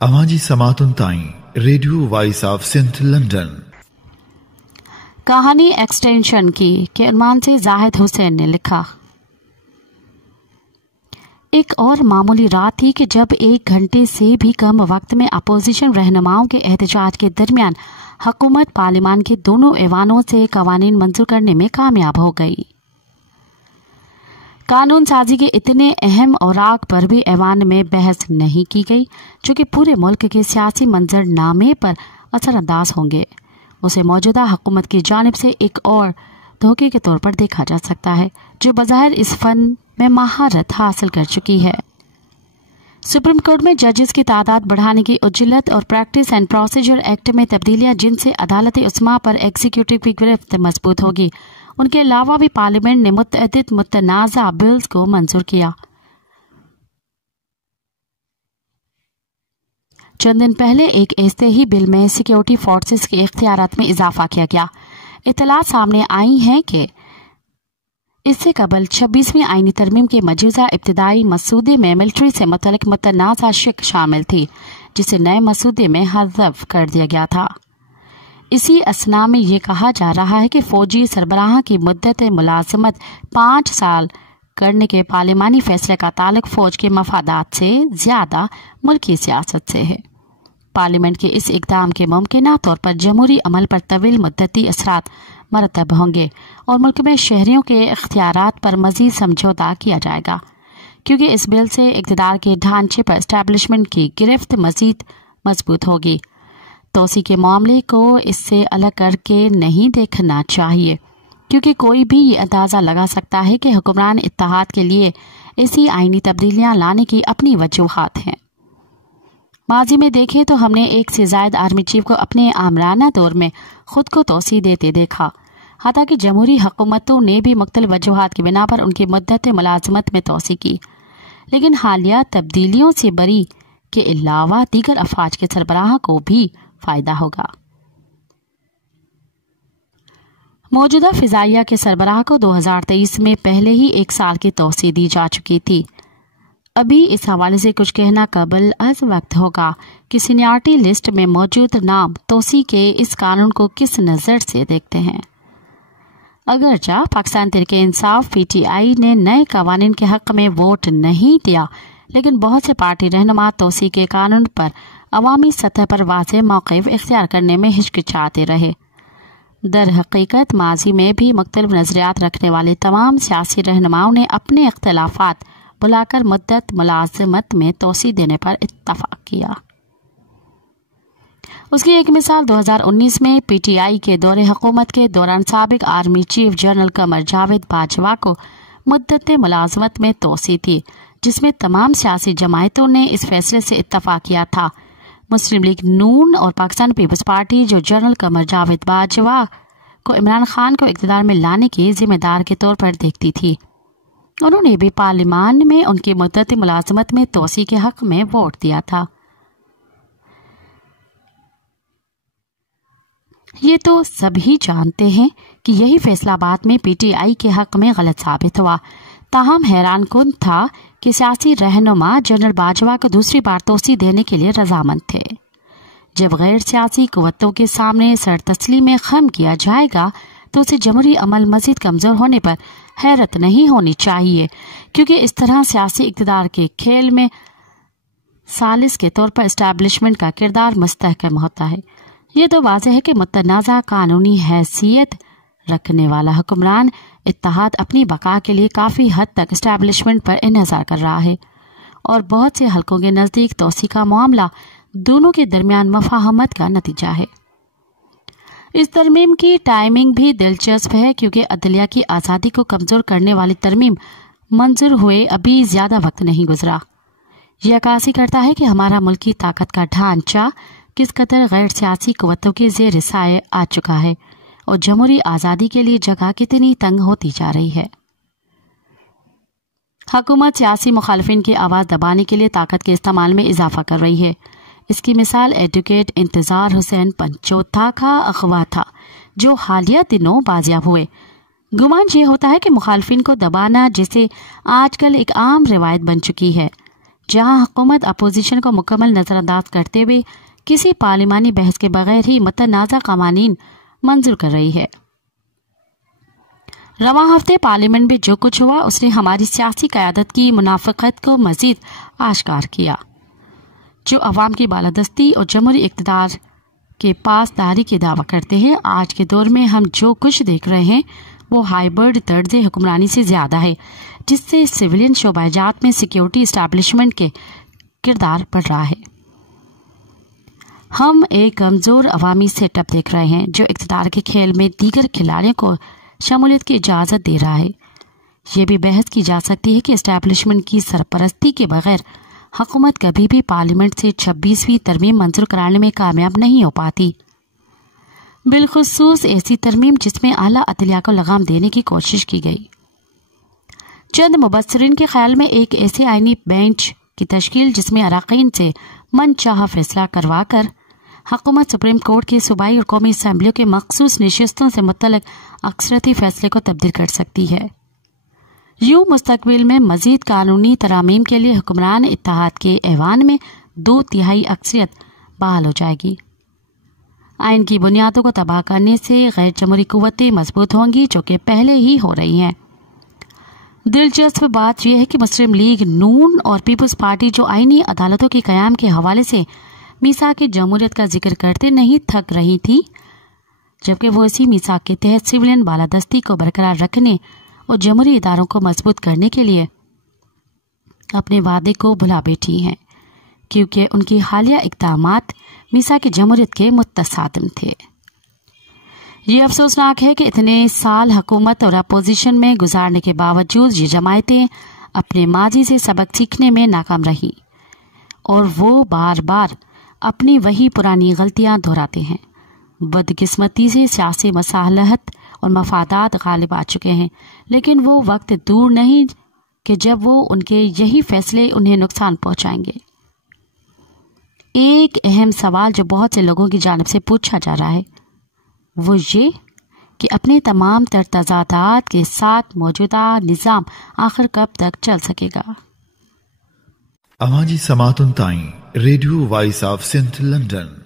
आवाज़ी समातुन ताईं radio voice of Sindh London. कहानी एक्सटेंशन की के उन्वान से जाहिद हुसैन ने लिखा। एक और मामूली रात थी कि जब 1 घंटे से भी कम वक्त में अपोजिशन रहनुमाओं के एहतजाज के दरमियान हुकूमत पार्लियामान के दोनों ऐवानों से कवानीन मंजूर करने में कामयाब हो गई। कानून साजी के इतने अहम औराक पर भी ऐवान में बहस नहीं की गई जो कि पूरे मुल्क के सियासी मंजरनामे पर असरअंदाज होंगे। उसे मौजूदा हुकूमत की जानिब से एक और धोखे के तौर पर देखा जा सकता है जो बज़ाहिर इस फन में महारत हासिल कर चुकी है। सुप्रीम कोर्ट में जजेस की तादाद बढ़ाने की उजलत और प्रैक्टिस एंड प्रोसीजर एक्ट में तब्दीलियां जिनसे अदालत उस्मा पर एग्जीक्यूटिव की गिरफ्त मजबूत होगी, उनके अलावा भी पार्लियामेंट ने मुतअद्दिद मुतनाज़ा बिल्स को मंजूर किया। चंद दिन पहले एक ऐसे ही बिल में सिक्योरिटी फोर्सेस के इख्तियारात में इजाफा किया गया। इत्तलात सामने आई हैं कि इससे कबल 26वीं आईनी तरमीम के मौजूदा इब्तिदाई मसूदे में मिलिट्री से मुतल्लिक मुतनाज़ा शिक शामिल थी, जिसे नए मसूदे में हज़फ कर दिया गया था। इसी असना में ये कहा जा रहा है कि फौजी सरबराह की मुद्दत मुलाजमत 5 साल करने के पार्लिमानी फैसले का ताल्लुक फौज के मफादात से ज्यादा मुल्की सियासत से है। पार्लियामेंट के इस इक़दाम के मुमकिना तौर पर जमहूरी अमल पर तवील मुद्दती असरात मरतब होंगे और मुल्क में शहरियों के इख्तियारात पर मजीद समझौता किया जाएगा, क्योंकि इस बिल से इक़्तिदार के ढांचे पर एस्टैब्लिशमेंट की गिरफ्त मजीद मजबूत होगी। तोसी के मामले को इससे अलग करके नहीं देखना चाहिए, क्योंकि कोई भी ये अंदाज़ा लगा सकता है कि हुक्मरान इत्तेहाद के लिए ऐसी आईनी तब्दीलियां लाने की अपनी वजूहात हैं। माजी में देखें तो हमने एक से ज़ायद आर्मी चीफ को अपने आमराना दौर में खुद को तोसी देते देखा, हालांकि जमहूरी हुकूमतों ने भी मुख्तलिफ वजूहात की बिना पर उनकी मुद्दत मुलाजमत में तोसी की, लेकिन हालिया तब्दीलियों से बरी के अलावा दीगर अफवाज के सरबराह को भी फायदा होगा। मौजूदा फिजाइया के सरबराह को 2023 में पहले ही 1 साल की तोसी दी जा चुकी थी। अभी इस हवाले से कुछ कहना काबिल अज़ वक्त होगा कि सीनियरिटी लिस्ट में मौजूद नाम तोसी के इस कानून को किस नज़र से देखते हैं। अगरचा पाकिस्तान तहरीक इंसाफ PTI ने नए कवानीन के हक में वोट नहीं दिया, लेकिन बहुत से पार्टी रहनुमा तोसी के कानून पर अवामी सतह पर वाज़ेह मौक़िफ़ इख्तियार करने में हिचकिचाते रहे। दर हकीकत माजी में भी मुख्तलिफ नज़रियात रखने वाले तमाम सियासी रहनुमाओं ने अपने इख्तिलाफ़ात बुलाकर मुद्दत मुलाजमत में तोसी देने पर इत्तफ़ाक़ किया। उसकी एक मिसाल 2019 में PTI के दौरे हुकूमत के दौरान साबिक army chief general Qamar Javed Bajwa को मुद्दत मुलाजमत में तोसी थी, जिसमें तमाम सियासी जमायतों ने इस फैसले से इत्तफ़ाक़ किया था। मुस्लिम लीग नून और पाकिस्तान पीपल्स पार्टी, जो जनरल कमर जावेद बाजवा को इमरान खान को इक़्तिदार में लाने के जिम्मेदार के तौर पर देखती थी, उन्होंने भी पार्लियामान में उनकी मुद्दत मुलाजमत में तोसी के हक में वोट दिया था। ये तो सभी जानते हैं कि यही फैसला बाद में PTI के हक में गलत साबित हुआ। ताहम हैरान कुन था कि सियासी रहनुमा जनरल बाजवा को दूसरी बार तोसी देने के लिए रजामंद थे। जब गैर सियासी कुव्वतों के सामने सर तस्लीम खम किया जाएगा तो उसे जमहूरी अमल मजीद कमजोर होने पर हैरत नहीं होनी चाहिए, क्योंकि इस तरह सियासी इक़्तिदार के खेल में सालिस के तौर पर एस्टैब्लिशमेंट का किरदार मुस्तहकम होता है। ये तो वाज़ेह है कि मुतनाज़ा कानूनी हैसियत रखने वाला हुक्मरान इत्तेहाद अपनी बका के लिए काफ़ी हद तक एस्टैब्लिशमेंट पर इन्हिसार कर रहा है, और बहुत से हलकों के नज़दीक तोसी का मामला दोनों के दरमियान मफाहमत का नतीजा है। इस तरमीम की टाइमिंग भी दिलचस्प है, क्योंकि अदलिया की आज़ादी को कमज़ोर करने वाली तरमीम मंजूर हुए अभी ज़्यादा वक्त नहीं गुजरा। यह अक्कासी करता है कि हमारा मुल्की ताकत का ढांचा किस कदर गैर सियासी कुव्वतों के ज़ेर साए आ चुका है और जमहूरी आज़ादी के लिए जगह कितनी तंग होती जा रही है। हुकूमत सियासी मुखालिफिन की आवाज़ दबाने के लिए ताकत के इस्तेमाल में इजाफा कर रही है। इसकी मिसाल एडवोकेट इंतजार हुसैन पंचोथा का अगवा था, जो हालिया दिनों बाजियाब हुए। गुमान ये होता है कि मुखालिफिन को दबाना, जिसे आजकल एक आम रिवायत बन चुकी है, जहां हुकूमत अपोजिशन को मुकम्मल नजरअंदाज करते हुए किसी पार्लिमानी बहस के बगैर ही मुतनाज़ा क़वानीन मंजूर कर रही है। रवां हफ्ते पार्लियामेंट में जो कुछ हुआ उसने हमारी सियासी क़यादत की मुनाफ़िक़त को मज़ीद आश्कार किया। जो अवाम की बालादस्ती और जमहूरी इक़्तिदार के पासदारी के दावा करते हैं, आज के दौर में हम जो कुछ देख रहे हैं वो हाइब्रिड तर्ज़े हुक्मरानी से ज़्यादा है, जिससे सिविलियन शोबाजात में सिक्योरिटी इस्टेब्लिशमेंट के किरदार बढ़ रहा है। हम एक कमज़ोर अवामी सेटअप देख रहे हैं जो इक़्तिदार के खेल में दीगर खिलाड़ियों को शमूलियत की इजाज़त दे रहा है। ये भी बहस की जा सकती है कि इस्टेब्लिशमेंट की सरपरस्ती के बगैर हुकूमत कभी भी पार्लियामेंट से 26वीं तरमीम मंजूर कराने में कामयाब नहीं हो पाती, बिलखुसूस ऐसी तरमीम जिसमें आला अदलिया को लगाम देने की कोशिश की गई। चंद मुबस्सिरीन के ख्याल में एक ऐसे आईनी बेंच की तश्कील जिसमें अराकीन से मनचाहा फैसला करवा कर हुकूमत सुप्रीम कोर्ट के सूबाई और कौमी असम्बलियों के मखसूस नशिस्तों से मुतल्लिक अक्सरती फैसले को तब्दील कर सकती है। यूं मुस्तकबिल में मजीद कानूनी तरामीम के लिए हुक्मरान इत्तेहाद के ऐवान में 2/3 अक्सरियत बहाल हो जाएगी। आइन की बुनियादों को तबाह करने से गैर जमहूरी कुव्वतें मजबूत होंगी, जो कि पहले ही हो रही हैं। दिलचस्प बात यह है कि मुस्लिम लीग नून और पीपल्स पार्टी जो आईनी अदालतों के क़याम के हवाले से मीसाक जमहूरियत का जिक्र करते नहीं थक रही थी, जबकि वो इसी मीसाक के तहत सिविलियन बालादस्ती को बरकरार रखने और जमहूरी इदारों को मजबूत करने के लिए अपने वादे को भुला बैठी हैं, क्योंकि उनकी हालिया इक़दामात मीसाक जमहूरियत के मुतसादिम थे। ये अफसोसनाक है कि इतने साल हुकूमत और अपोजिशन में गुजारने के बावजूद ये जमायतें अपने माजी से सबक सीखने में नाकाम रही और वो बार बार अपनी वही पुरानी गलतियां दोहराते हैं। बदकिस्मती से सियासी मसालहत और मफादात गालिब आ चुके हैं, लेकिन वो वक्त दूर नहीं कि जब वो उनके यही फैसले उन्हें नुकसान पहुंचाएंगे। एक अहम सवाल जो बहुत से लोगों की जानिब से पूछा जा रहा है वो ये कि अपने तमाम तजादात के साथ मौजूदा निज़ाम आखिर कब तक चल सकेगा। अवाजी समातुन ताई radio voice of Sindh London.